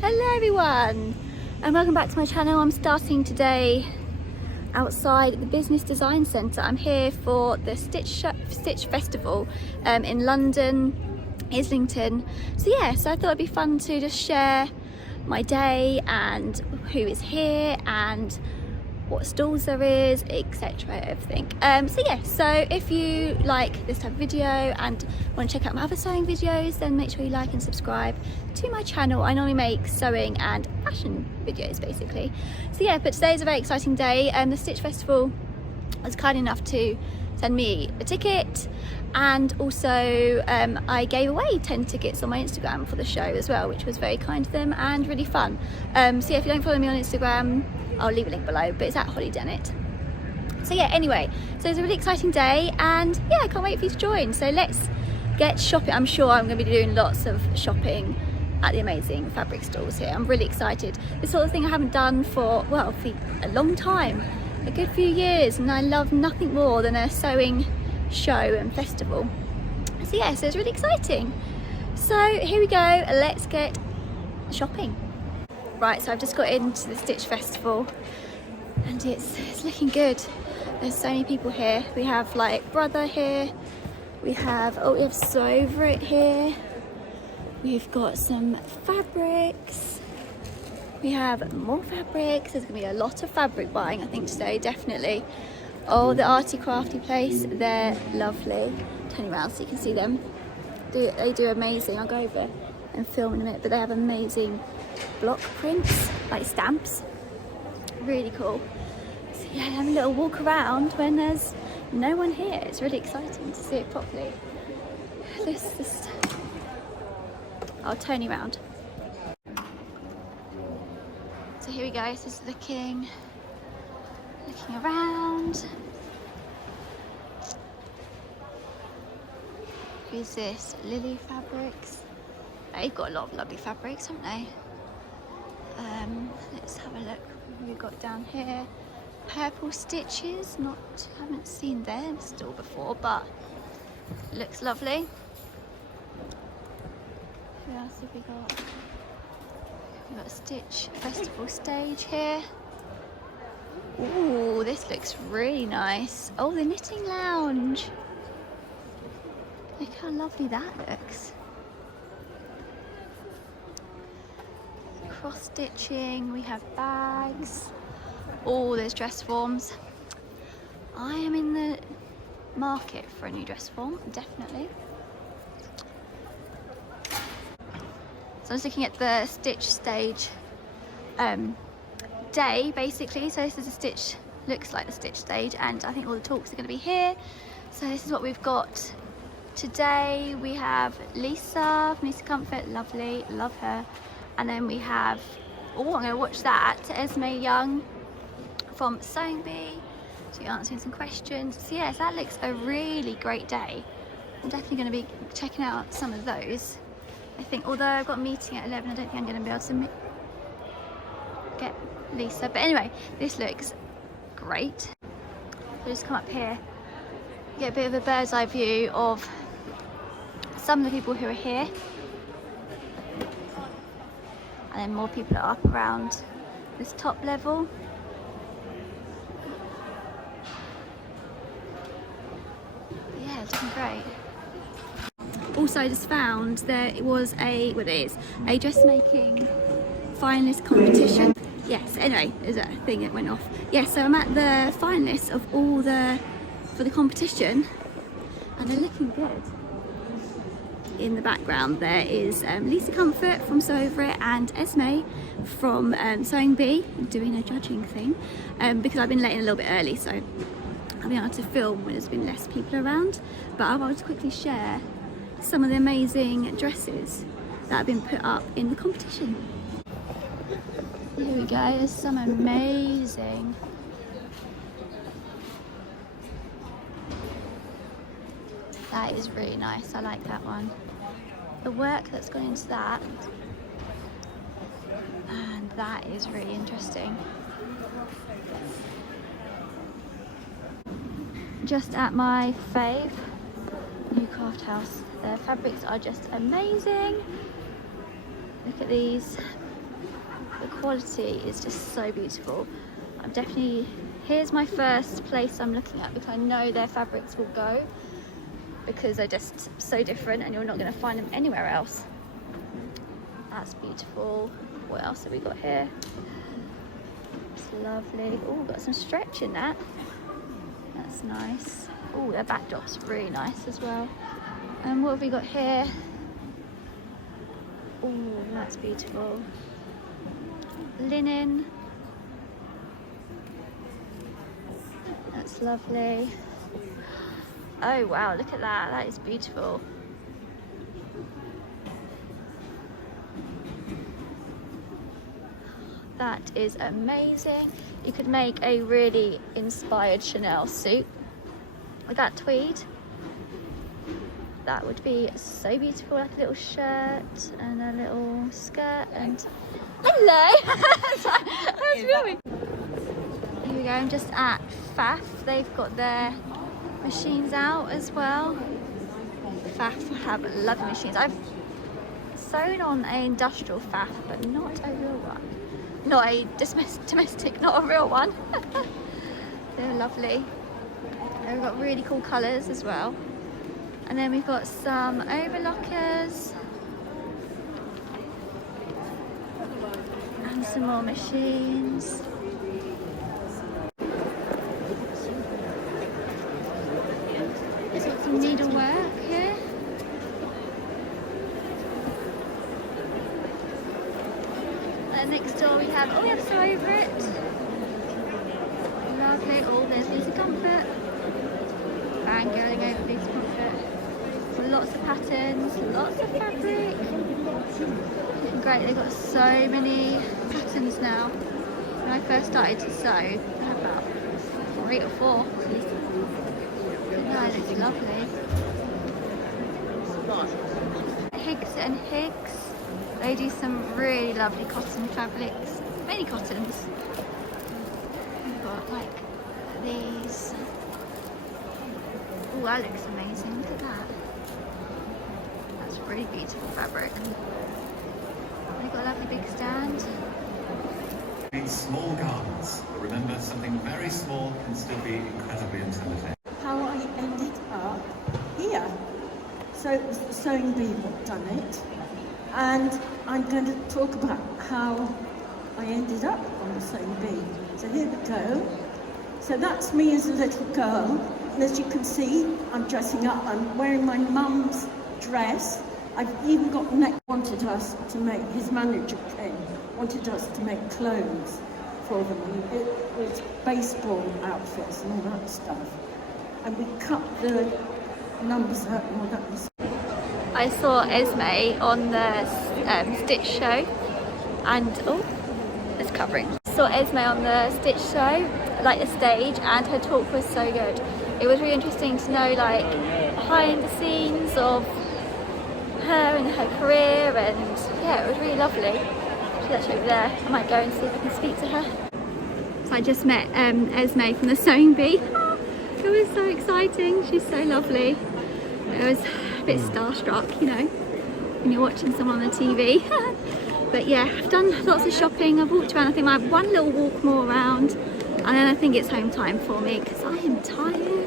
Hello everyone and welcome back to my channel. I'm starting today outside the Business Design Centre. I'm here for the Stitch Festival in London, Islington. So I thought it'd be fun to just share my day and who is here and what stalls there is, etc, everything. So if you like this type of video and want to check out my other sewing videos, then make sure you like and subscribe to my channel. I normally make sewing and fashion videos basically. But today is a very exciting day. The Stitch Festival was kind enough to send me a ticket, and also I gave away 10 tickets on my Instagram for the show as well, which was very kind of them and really fun. If you don't follow me on Instagram, I'll leave a link below, but it's at Dennett. So it's a really exciting day, and I can't wait for you to join. So let's get shopping. I'm sure I'm going to be doing lots of shopping at the amazing fabric stalls here. I'm really excited. This sort of thing I haven't done for a long time, a good few years, and I love nothing more than a sewing show and festival. So it's really exciting. So here we go, let's get shopping. Right, so I've just got into the Stitch Festival and it's looking good. There's so many people here. We have like Brother here, we have Sew Over It here, we've got some fabrics, we have more fabrics. There's gonna be a lot of fabric buying I think today, definitely. Oh, the arty crafty place, they're lovely. Turn around so you can see them. They do amazing. I'll go over and film in a minute, but they have amazing block prints, like stamps. Really cool. So have a little walk around when there's no one here. It's really exciting to see it properly. I'll turn you around. So here we go. So just looking around. Who's this? Lily Fabrics. They've got a lot of lovely fabrics, haven't they? Let's have a look what we've got down here. Purple Stitches. Haven't seen them still before, but looks lovely. Who else have we got? We've got Stitch Festival stage here. Ooh, this looks really nice. Oh, the knitting lounge. Look how lovely that looks. Cross stitching, we have bags. Oh, there's dress forms. I am in the market for a new dress form, definitely. So I was looking at the Stitch stage day basically. So this is a Stitch, looks like the Stitch stage, and I think all the talks are going to be here. So this is what we've got today. We have Lisa from Lisa Comfort, lovely, love her. And then we have, I'm going to watch that, Esme Young from Sewing Bee. She's answering some questions. So that looks a really great day. I'm definitely going to be checking out some of those. I think, although I've got a meeting at 11, I don't think I'm going to be able to get Lisa. But anyway, this looks great. I'll just come up here, get a bit of a bird's eye view of some of the people who are here. And then more people are up around this top level. It's looking great. Also, I just found there was a dressmaking finalist competition. Anyway, there's a thing that went off. So I'm at the finalists of for the competition, and they're looking good. In the background there is Lisa Comfort from Sew Over It and Esme from Sewing Bee doing a judging thing, because I've been letting a little bit early, so I'll be able to film when there's been less people around. But I want to quickly share some of the amazing dresses that have been put up in the competition. Here we go, there's some amazing. That is really nice, I like that one. The work that's gone into that, and that is really interesting. Just at my fave, New Craft House. The fabrics are just amazing. Look at these. the quality is just so beautiful. I'm definitely, here's my first place I'm looking at because I know their fabrics will go, because they're just so different and you're not going to find them anywhere else. That's beautiful. What else have we got here? It's lovely. Oh, got some stretch in that. That's nice. Oh, their backdrop's really nice as well. And what have we got here? Oh, that's beautiful. Linen. That's lovely. Oh wow, look at that. That is beautiful. That is amazing. You could make a really inspired Chanel suit with that tweed. That would be so beautiful, like a little shirt and a little skirt and... Hello! That's really... Here we go, I'm just at Faf. They've got their machines out as well. Faf have lovely machines. I've sewn on an industrial Faf, but not a real one. Not a domestic, not a real one. They're lovely. They've got really cool colours as well. And then we've got some overlockers. And some more machines. There's got some needlework here. And next door we have, oh, we have so over it. Lovely. Oh, there's Lisa Comfort. Fangirling over Lisa Comfort. Lots of patterns, lots of fabric. Great, they've got so many patterns now. When I first started to sew, I had about 3 or 4. No, it looks lovely. Higgs and Higgs. They do some really lovely cotton fabrics. Many cottons. We've got like these. Oh, that looks amazing. Look at that. That's really beautiful fabric. They've got a lovely big stand. In small gardens, but remember, something very small can still be incredibly intimidating. How I ended up here. So it was the sewing bee that done it. And I'm going to talk about how I ended up on the sewing bee. So here we go. So that's me as a little girl. And as you can see, I'm dressing up. I'm wearing my mum's dress. I've even got Nick wanted us to make, his manager Ken, wanted us to make clothes for them. And it was baseball outfits and all that stuff. And we cut the numbers out and all that. I saw Esme on the Stitch show, and oh, it's covering. Saw Esme on the Stitch show, like the stage, and her talk was so good. It was really interesting to know like behind the scenes of her and her career, and yeah, it was really lovely. She's actually over there. I might go and see if I can speak to her. So I just met Esme from the Sewing Bee. It was so exciting. She's so lovely. It was a bit starstruck, you know, when you're watching someone on the TV. But yeah, I've done lots of shopping. I've walked around. I think I have one little walk more around, and then I think it's home time for me because I am tired.